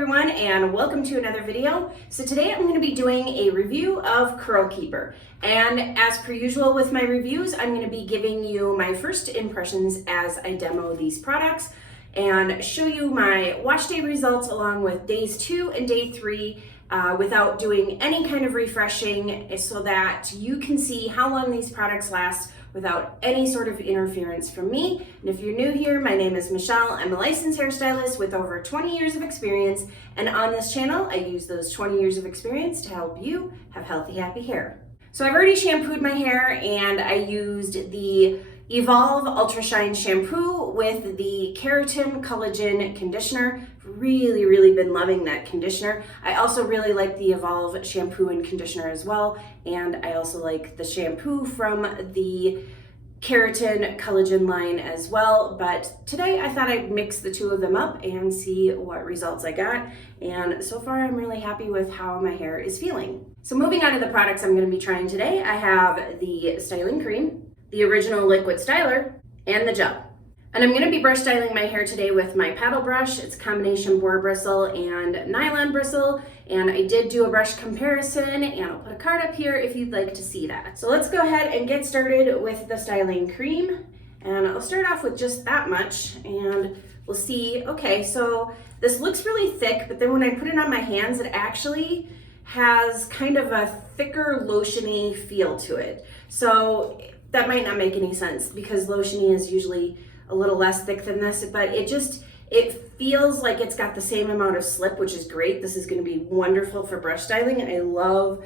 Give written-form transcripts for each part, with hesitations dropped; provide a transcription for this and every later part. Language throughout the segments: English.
everyone, and welcome to another video. So today I'm going to be doing a review of Curl Keeper, and as per usual with my reviews, I'm going to be giving you my first impressions as I demo these products and show you my wash day results along with days 2 and day 3 without doing any kind of refreshing, so that you can see how long these products last without any sort of interference from me. And if you're new here, my name is Michelle. I'm a licensed hairstylist with over 20 years of experience, and on this channel I use those 20 years of experience to help you have healthy, happy hair. So I've already shampooed my hair, and I used the Evolve Ultra Shine shampoo with the Keratin Collagen conditioner. Really been loving that conditioner. I also really like the Evolve shampoo and conditioner as well, and I also like the shampoo from the Keratin Collagen line as well. But today I thought I'd mix the two of them up and see what results I got, and so far I'm really happy with how my hair is feeling. So moving on to the products I'm going to be trying today, I have the styling cream, the original liquid styler, and the gel. And I'm going to be brush styling my hair today with my paddle brush. It's a combination boar bristle and nylon bristle, and I did do a brush comparison, and I'll put a card up here if you'd like to see that. So let's go ahead and get started with the styling cream, and I'll start off with just that much, and we'll see. Okay, so this looks really thick, but then when I put it on my hands, it actually has kind of a thicker lotiony feel to it. So that might not make any sense because lotiony is usually a little less thick than this, but it feels like it's got the same amount of slip, which is great. This is going to be wonderful for brush styling. I love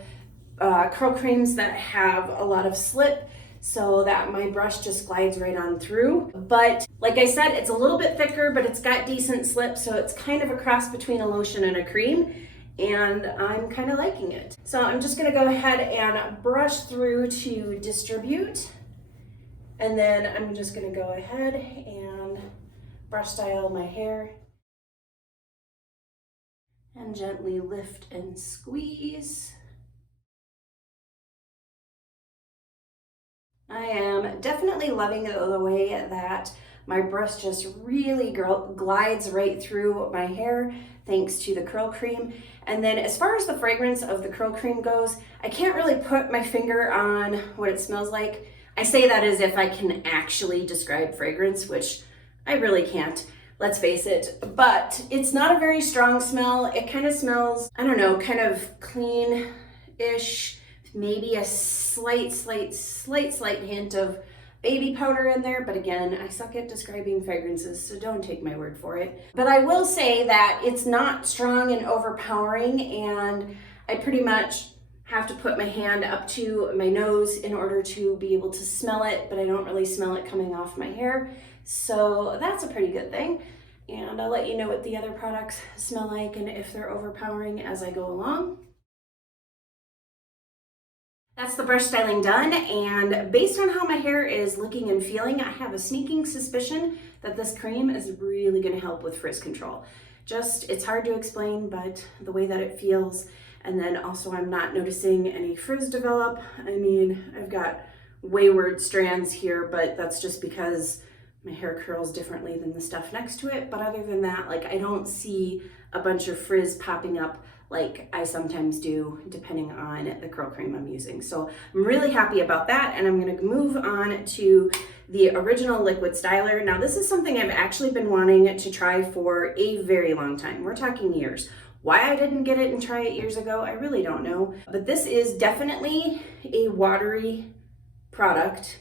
curl creams that have a lot of slip so that my brush just glides right on through. But like I said, it's a little bit thicker, but it's got decent slip, so it's kind of a cross between a lotion and a cream, and I'm kind of liking it. So I'm just going to go ahead and brush through to distribute. And then I'm just going to go ahead and brush style my hair and gently lift and squeeze. I am definitely loving the way that my brush just really glides right through my hair thanks to the curl cream. And then as far as the fragrance of the curl cream goes, I can't really put my finger on what it smells like. I say that as if I can actually describe fragrance, which I really can't, let's face it. But it's not a very strong smell. It kind of smells, I don't know, kind of clean-ish, maybe a slight hint of baby powder in there. But again, I suck at describing fragrances, so don't take my word for it. But I will say that it's not strong and overpowering, and I pretty much have to put my hand up to my nose in order to be able to smell it, but I don't really smell it coming off my hair. So that's a pretty good thing. And I'll let you know what the other products smell like and if they're overpowering as I go along. That's the brush styling done, and based on how my hair is looking and feeling, I have a sneaking suspicion that this cream is really going to help with frizz control. It's hard to explain, but the way that it feels. And then also I'm not noticing any frizz develop. I mean, I've got wayward strands here, but that's just because my hair curls differently than the stuff next to it. But other than that, like, I don't see a bunch of frizz popping up like I sometimes do depending on the curl cream I'm using. So I'm really happy about that, and I'm gonna move on to the original liquid styler. Now this is something I've actually been wanting to try for a very long time. We're talking years. Why I didn't get it and try it years ago, I really don't know. But this is definitely a watery product,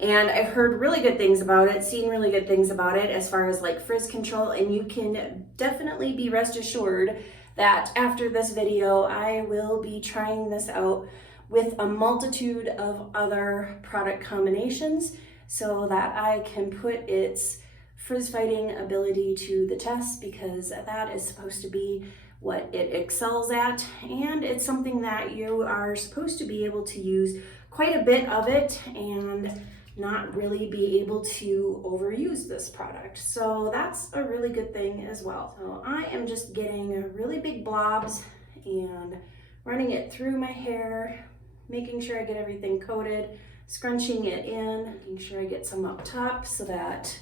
and I've heard really good things about it, seen really good things about it as far as like frizz control, and you can definitely be rest assured that after this video, I will be trying this out with a multitude of other product combinations so that I can put its frizz fighting ability to the test, because that is supposed to be what it excels at, and it's something that you are supposed to be able to use quite a bit of it and not really be able to overuse this product. So that's a really good thing as well. So I am just getting really big blobs and running it through my hair, making sure I get everything coated, scrunching it in, making sure I get some up top so that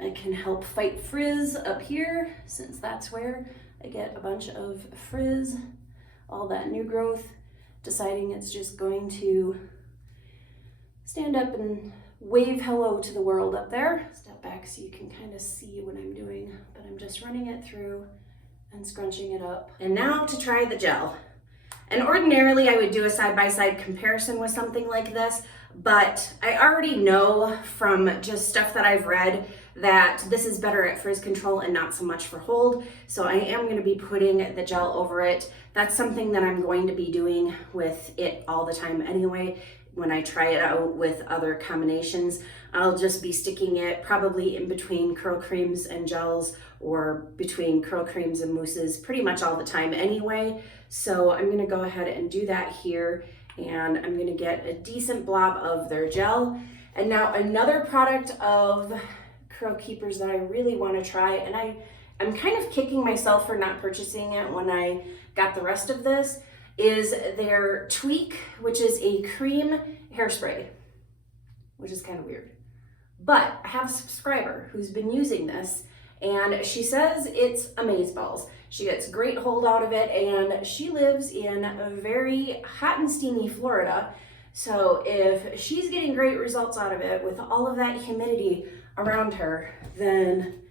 I can help fight frizz up here, since that's where I get a bunch of frizz, all that new growth, deciding it's just going to stand up and wave hello to the world up there. Step back so you can kind of see what I'm doing, but I'm just running it through and scrunching it up. And now to try the gel. And ordinarily I would do a side-by-side comparison with something like this, but I already know from just stuff that I've read that this is better at frizz control and not so much for hold. So I am going to be putting the gel over it. That's something that I'm going to be doing with it all the time anyway. When I try it out with other combinations, I'll just be sticking it probably in between curl creams and gels, or between curl creams and mousses pretty much all the time anyway. So I'm gonna go ahead and do that here, and I'm gonna get a decent blob of their gel. And now another product of Curl Keepers that I really wanna try, and I'm kind of kicking myself for not purchasing it when I got the rest of this, is their Tweak, which is a cream hairspray, which is kind of weird. But I have a subscriber who's been using this, and she says it's amazeballs. She gets great hold out of it, and she lives in a very hot and steamy Florida. So if she's getting great results out of it with all of that humidity around her, then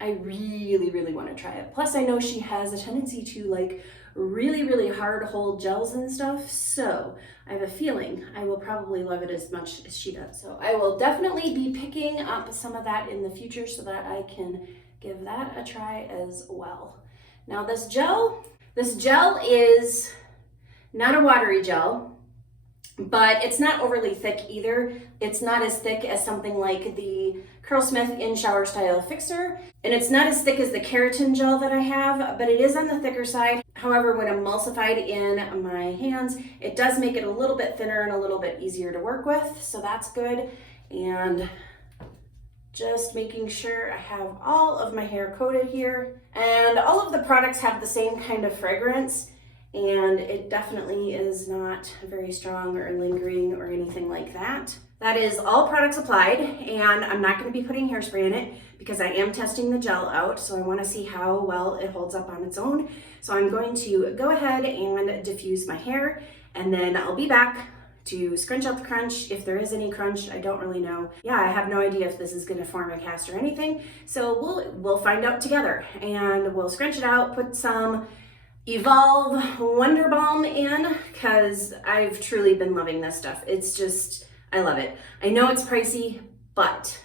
I really, really want to try it. Plus I know she has a tendency to like really, really hard hold gels and stuff. So I have a feeling I will probably love it as much as she does. So I will definitely be picking up some of that in the future so that I can give that a try as well. Now this gel is not a watery gel, but it's not overly thick either. It's not as thick as something like the Curlsmith In Shower Style Fixer, and it's not as thick as the keratin gel that I have, but it is on the thicker side. However, when emulsified in my hands, it does make it a little bit thinner and a little bit easier to work with, so that's good. And just making sure I have all of my hair coated here. And all of the products have the same kind of fragrance, and it definitely is not very strong or lingering or anything like that. That is all products applied, and I'm not going to be putting hairspray in it because I am testing the gel out, so I want to see how well it holds up on its own. So I'm going to go ahead and diffuse my hair, and then I'll be back to scrunch out the crunch, if there is any crunch. I don't really know. Yeah, I have no idea if this is going to form a cast or anything, so we'll find out together, and we'll scrunch it out, put some Evolve Wonder Balm in, because I've truly been loving this stuff. It's just, I love it. I know it's pricey, but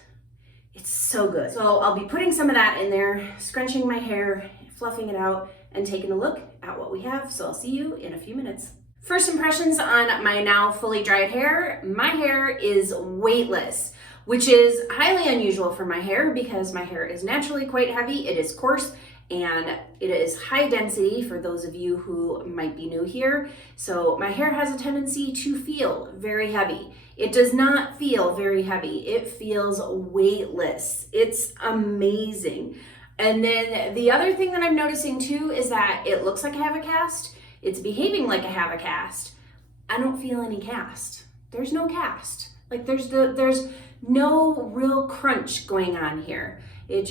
it's so good. So I'll be putting some of that in there, scrunching my hair, fluffing it out, and taking a look at what we have. So I'll see you in a few minutes. First impressions on my now fully dried hair. My hair is weightless, which is highly unusual for my hair because my hair is naturally quite heavy. It is coarse and it is high density for those of you who might be new here. So my hair has a tendency to feel very heavy. It does not feel very heavy. It feels weightless. It's amazing. And then the other thing that I'm noticing too is that it looks like I have a cast. It's behaving like I have a cast. I don't feel any cast. There's no cast. Like there's no real crunch going on here. It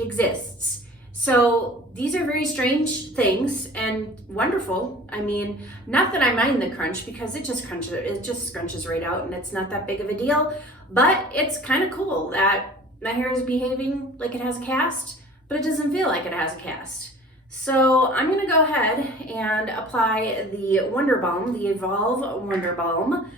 exists. So these are very strange things and wonderful. I mean, not that I mind the crunch because it just scrunches right out and it's not that big of a deal, but it's kind of cool that my hair is behaving like it has a cast, but it doesn't feel like it has a cast. So I'm gonna go ahead and apply the Wonder Balm, the Evolve Wonder Balm,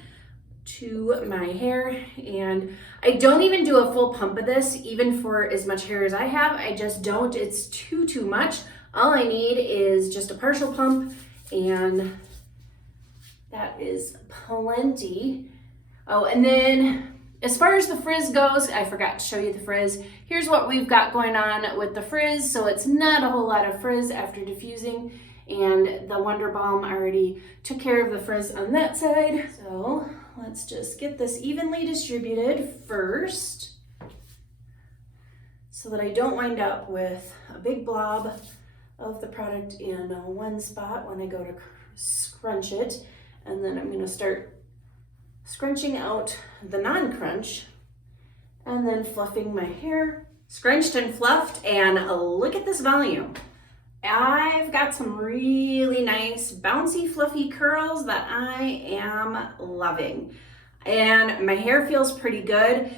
to my hair. And I don't even do a full pump of this, even for as much hair as I have. I just don't. It's too much. All I need is just a partial pump, and that is plenty. Oh, and then as far as the frizz goes, I forgot to show you the frizz. Here's what we've got going on with the frizz. So it's not a whole lot of frizz after diffusing, and the Wonder Balm already took care of the frizz on that side. So let's just get this evenly distributed first so that I don't wind up with a big blob of the product in one spot when I go to scrunch it. And then I'm gonna start scrunching out the non-crunch and then fluffing my hair. Scrunched and fluffed, and look at this volume. I've got some really nice bouncy fluffy curls that I am loving. And my hair feels pretty good.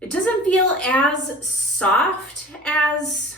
It doesn't feel as soft as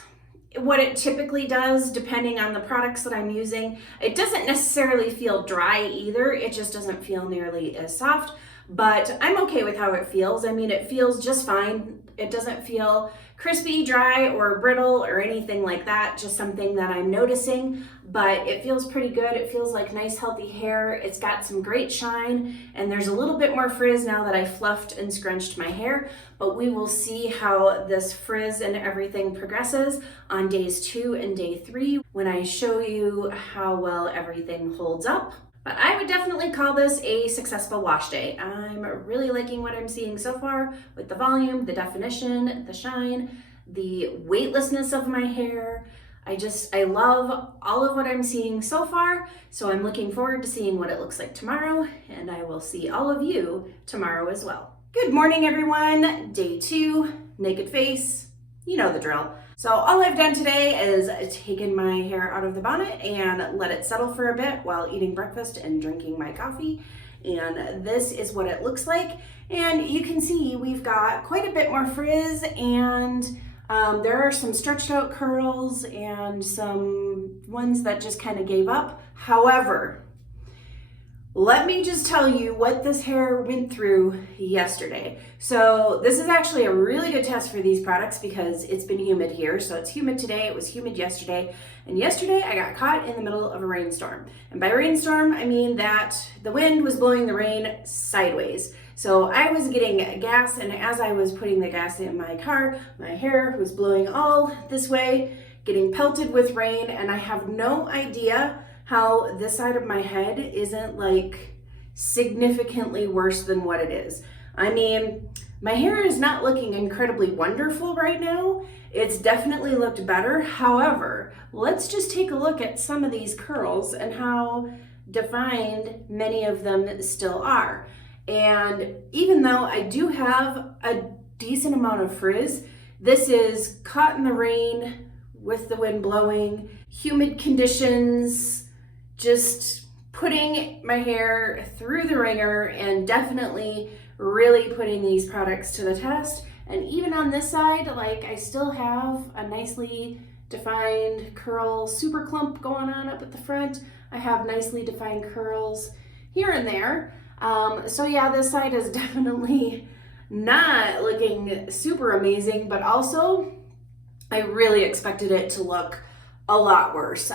what it typically does depending on the products that I'm using. It doesn't necessarily feel dry either. It just doesn't feel nearly as soft, but I'm okay with how it feels. I mean, it feels just fine. It doesn't feel crispy, dry, or brittle or anything like that, just something that I'm noticing, but it feels pretty good. It feels like nice, healthy hair. It's got some great shine, and there's a little bit more frizz now that I fluffed and scrunched my hair, but we will see how this frizz and everything progresses on days 2 and day 3 when I show you how well everything holds up. But I would definitely call this a successful wash day. I'm really liking what I'm seeing so far with the volume, the definition, the shine, the weightlessness of my hair. I love all of what I'm seeing so far. So I'm looking forward to seeing what it looks like tomorrow, and I will see all of you tomorrow as well. Good morning, everyone. Day 2, naked face. You know the drill. So all I've done today is taken my hair out of the bonnet and let it settle for a bit while eating breakfast and drinking my coffee. And this is what it looks like. And you can see we've got quite a bit more frizz, and there are some stretched out curls and some ones that just kind of gave up. However, let me just tell you what this hair went through yesterday. So this is actually a really good test for these products because it's been humid here. So it's humid today, it was humid yesterday. And yesterday I got caught in the middle of a rainstorm. And by rainstorm, I mean that the wind was blowing the rain sideways. So I was getting gas, and as I was putting the gas in my car, my hair was blowing all this way, getting pelted with rain, and I have no idea how this side of my head isn't like significantly worse than what it is. I mean, my hair is not looking incredibly wonderful right now. It's definitely looked better. However, let's just take a look at some of these curls and how defined many of them still are. And even though I do have a decent amount of frizz, this is caught in the rain with the wind blowing, humid conditions, just putting my hair through the ringer and definitely really putting these products to the test. And even on this side, like, I still have a nicely defined curl super clump going on up at the front. I have nicely defined curls here and there. So yeah, this side is definitely not looking super amazing, but also I really expected it to look a lot worse.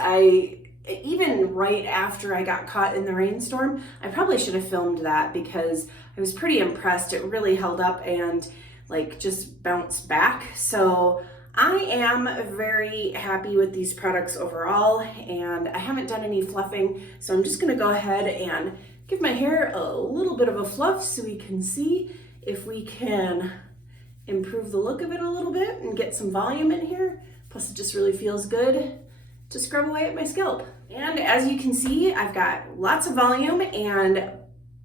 Even right after I got caught in the rainstorm, I probably should have filmed that because I was pretty impressed. It really held up and like just bounced back. So I am very happy with these products overall, and I haven't done any fluffing. So I'm just gonna go ahead and give my hair a little bit of a fluff so we can see if we can improve the look of it a little bit and get some volume in here. Plus it just really feels good to scrub away at my scalp. And as you can see, I've got lots of volume, and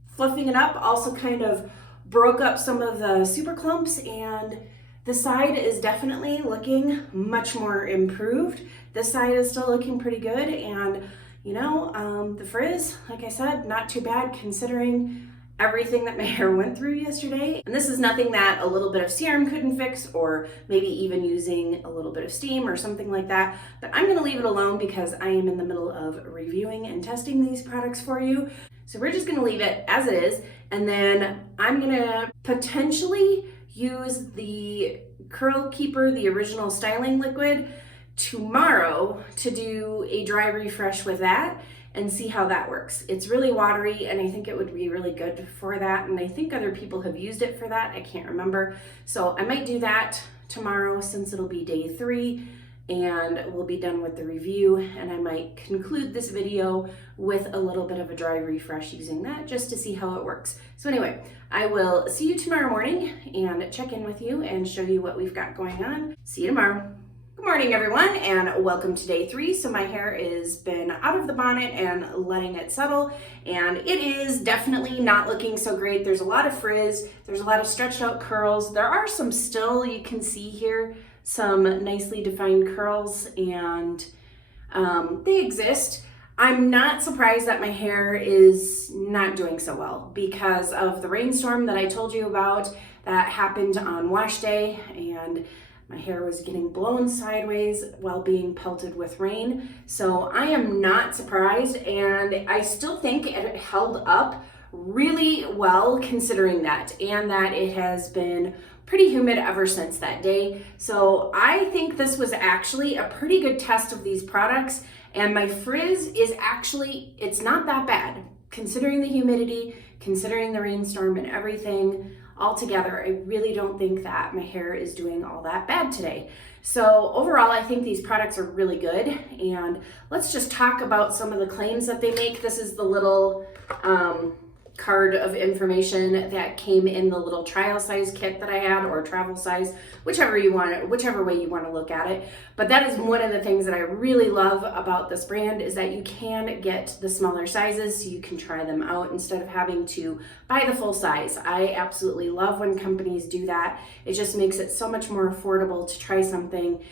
fluffing it up also kind of broke up some of the super clumps, and the side is definitely looking much more improved. This side is still looking pretty good, and you know, the frizz, like I said, not too bad considering everything that my hair went through yesterday. And this is nothing that a little bit of serum couldn't fix, or maybe even using a little bit of steam or something like that. But I'm gonna leave it alone because I am in the middle of reviewing and testing these products for you. So we're just gonna leave it as it is. And then I'm gonna potentially use the Curl Keeper, the original styling liquid, tomorrow to do a dry refresh with that and see how that works. It's really watery, and I think it would be really good for that. And I think other people have used it for that. I can't remember. So I might do that tomorrow since it'll be day 3 and we'll be done with the review. And I might conclude this video with a little bit of a dry refresh using that just to see how it works. So anyway, I will see you tomorrow morning and check in with you and show you what we've got going on. See you tomorrow. Good morning everyone and welcome to day 3. So my hair has been out of the bonnet and letting it settle, and it is definitely not looking so great. There's a lot of frizz, there's a lot of stretched out curls. There are some still, you can see here, some nicely defined curls, and they exist. I'm not surprised that my hair is not doing so well because of the rainstorm that I told you about that happened on wash day, and my hair was getting blown sideways while being pelted with rain. So I am not surprised, and I still think it held up really well considering that, and that it has been pretty humid ever since that day. So I think this was actually a pretty good test of these products, and my frizz is actually, it's not that bad considering the humidity, considering the rainstorm and everything. Altogether, I really don't think that my hair is doing all that bad today. So overall, I think these products are really good, and let's just talk about some of the claims that they make. This is the little card of information that came in the little trial size kit that I had, or travel size, whichever way you want to look at it. But that is one of the things that I really love about this brand, is that you can get the smaller sizes so you can try them out instead of having to buy the full size. I absolutely love when companies do that. It just makes it so much more affordable to try something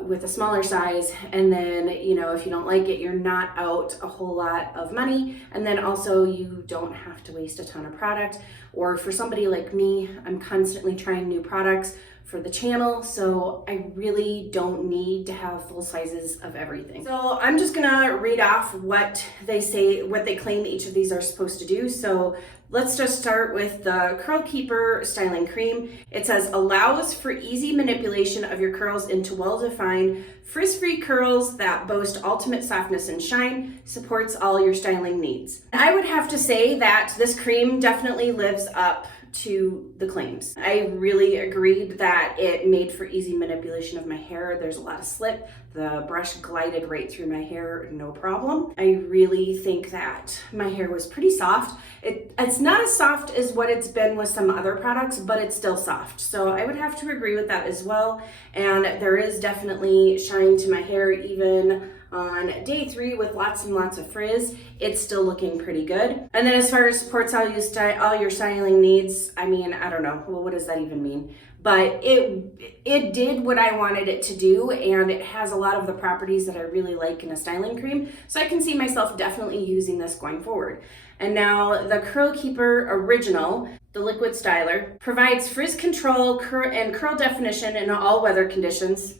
with a smaller size, and then, you know, if you don't like it, you're not out a whole lot of money, and then also you don't have to waste a ton of product. Or for somebody like me, I'm constantly trying new products for the channel, so I really don't need to have full sizes of everything. So I'm just gonna read off what they say, what they claim each of these are supposed to do. So let's just start with the Curl Keeper Styling Cream. It says, allows for easy manipulation of your curls into well-defined, frizz-free curls that boast ultimate softness and shine, supports all your styling needs. I would have to say that this cream definitely lives up to the claims. I really agreed that it made for easy manipulation of my hair. There's a lot of slip. The brush glided right through my hair, no problem. I really think that my hair was pretty soft. It's not as soft as what it's been with some other products, but it's still soft. So I would have to agree with that as well. And there is definitely shine to my hair even on day 3 with lots and lots of frizz. It's still looking pretty good. And then as far as supports all your styling needs, I mean, I don't know, well, what does that even mean? But it did what I wanted it to do, and it has a lot of the properties that I really like in a styling cream. So I can see myself definitely using this going forward. And now the Curl Keeper Original, the liquid styler, provides frizz control and curl definition in all weather conditions.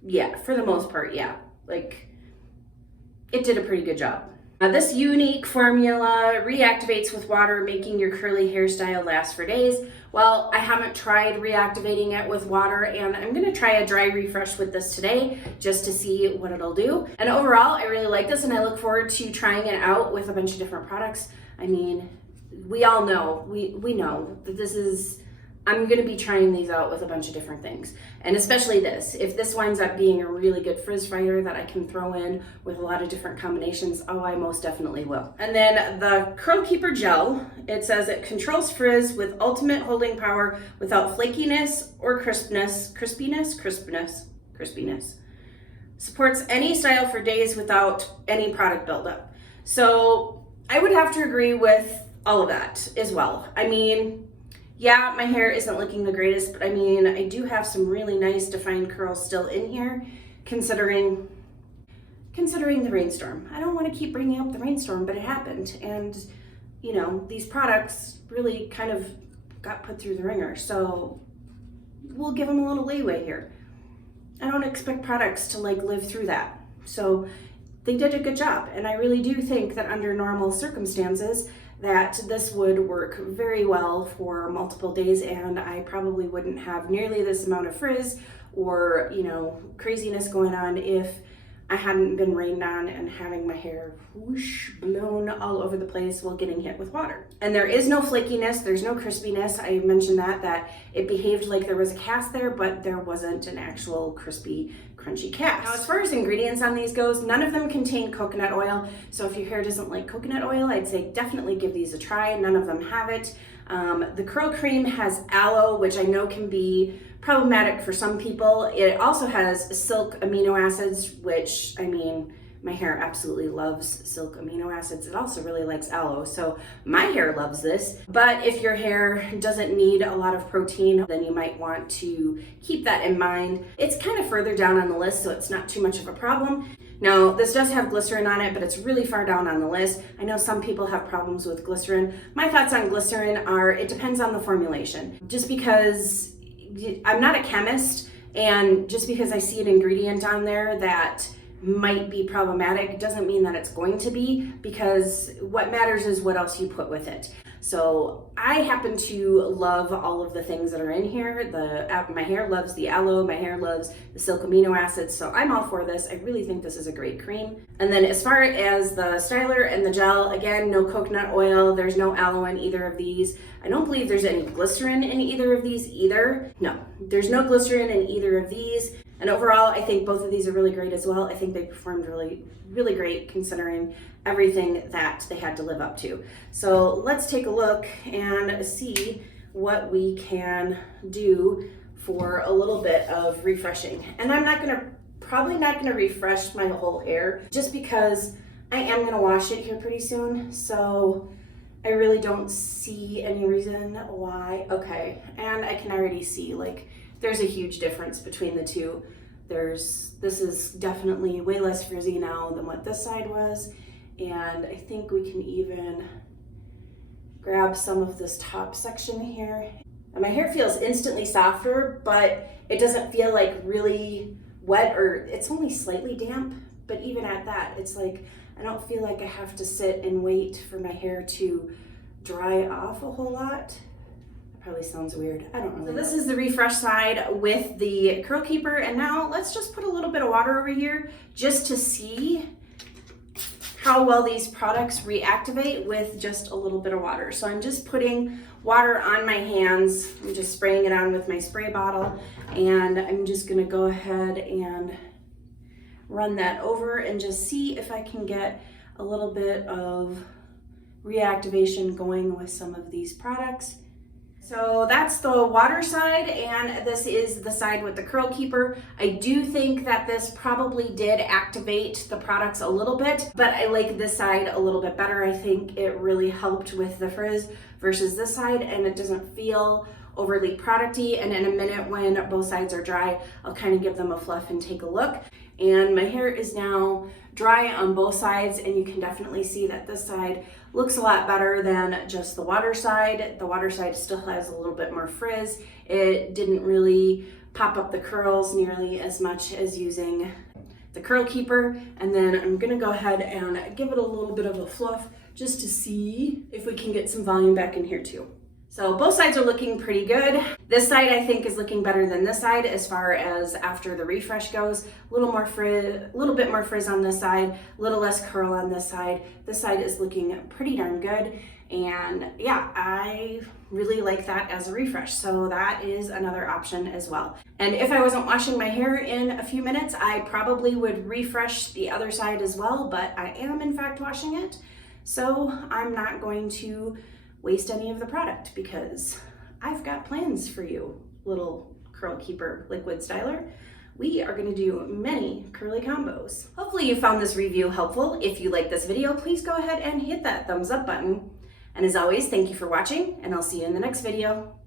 Yeah, for the most part, yeah. Like, it did a pretty good job. This unique formula reactivates with water, making your curly hairstyle last for days. Well, I haven't tried reactivating it with water, and I'm gonna try a dry refresh with this today just to see what it'll do. And overall, I really like this, and I look forward to trying it out with a bunch of different products. I mean, we all know, we know that this is, I'm gonna be trying these out with a bunch of different things. And especially this, if this winds up being a really good frizz fighter that I can throw in with a lot of different combinations, oh, I most definitely will. And then the Curl Keeper Gel, it says it controls frizz with ultimate holding power without flakiness or crispiness. Supports any style for days without any product buildup. So I would have to agree with all of that as well. I mean, yeah, my hair isn't looking the greatest, but I mean, I do have some really nice defined curls still in here, considering the rainstorm. I don't want to keep bringing up the rainstorm, but it happened. And, you know, these products really kind of got put through the ringer. So we'll give them a little leeway here. I don't expect products to like live through that. So they did a good job. And I really do think that under normal circumstances, that this would work very well for multiple days, and I probably wouldn't have nearly this amount of frizz or, you know, craziness going on if I hadn't been rained on and having my hair whoosh blown all over the place while getting hit with water. And there is no flakiness, there's no crispiness. I mentioned that it behaved like there was a cast there, but there wasn't an actual crispy, crunchy cast. Now, as far as ingredients on these goes, none of them contain coconut oil. So if your hair doesn't like coconut oil, I'd say definitely give these a try. None of them have it. The curl cream has aloe, which I know can be problematic for some people. It also has silk amino acids, which, I mean, my hair absolutely loves silk amino acids. It also really likes aloe, so my hair loves this. But if your hair doesn't need a lot of protein, then you might want to keep that in mind. It's kind of further down on the list, so it's not too much of a problem. Now, this does have glycerin on it, but it's really far down on the list. I know some people have problems with glycerin. My thoughts on glycerin are it depends on the formulation. Just because I'm not a chemist, and just because I see an ingredient on there that might be problematic doesn't mean that it's going to be, because what matters is what else you put with it. So I happen to love all of the things that are in here. My hair loves the aloe, my hair loves the silk amino acids, so I'm all for this. I really think this is a great cream. And then as far as the styler and the gel, again, no coconut oil, there's no aloe in either of these. I don't believe there's any glycerin in either of these either. No, there's no glycerin in either of these. And overall, I think both of these are really great as well. I think they performed really, really great considering everything that they had to live up to. So let's take a look and see what we can do for a little bit of refreshing. And I'm probably not gonna refresh my whole hair just because I am gonna wash it here pretty soon. So I really don't see any reason why. Okay, and I can already see like there's a huge difference between the two. This is definitely way less frizzy now than what this side was. And I think we can even grab some of this top section here. And my hair feels instantly softer, but it doesn't feel like really wet, or it's only slightly damp. But even at that, it's like, I don't feel like I have to sit and wait for my hair to dry off a whole lot. Probably sounds weird. I don't really know. This is the refresh side with the curl keeper, and now let's just put a little bit of water over here just to see how well these products reactivate with just a little bit of water. So I'm just putting water on my hands. I'm just spraying it on with my spray bottle, and I'm just gonna go ahead and run that over and just see if I can get a little bit of reactivation going with some of these products. So that's the water side, and this is the side with the curl keeper. I do think that this probably did activate the products a little bit, but I like this side a little bit better. I think it really helped with the frizz versus this side, and it doesn't feel overly producty. And in a minute when both sides are dry, I'll kind of give them a fluff and take a look. And my hair is now dry on both sides, and you can definitely see that this side looks a lot better than just the water side. The water side still has a little bit more frizz. It didn't really pop up the curls nearly as much as using the curl keeper. And then I'm gonna go ahead and give it a little bit of a fluff just to see if we can get some volume back in here too. So both sides are looking pretty good. This side I think is looking better than this side as far as after the refresh goes. A little bit more frizz on this side, a little less curl on this side. This side is looking pretty darn good. And yeah, I really like that as a refresh. So that is another option as well. And if I wasn't washing my hair in a few minutes, I probably would refresh the other side as well, but I am in fact washing it. So I'm not going to waste any of the product because I've got plans for you, little curl keeper liquid styler. We are going to do many curly combos. Hopefully you found this review helpful. If you like this video, please go ahead and hit that thumbs up button. And as always, thank you for watching, and I'll see you in the next video.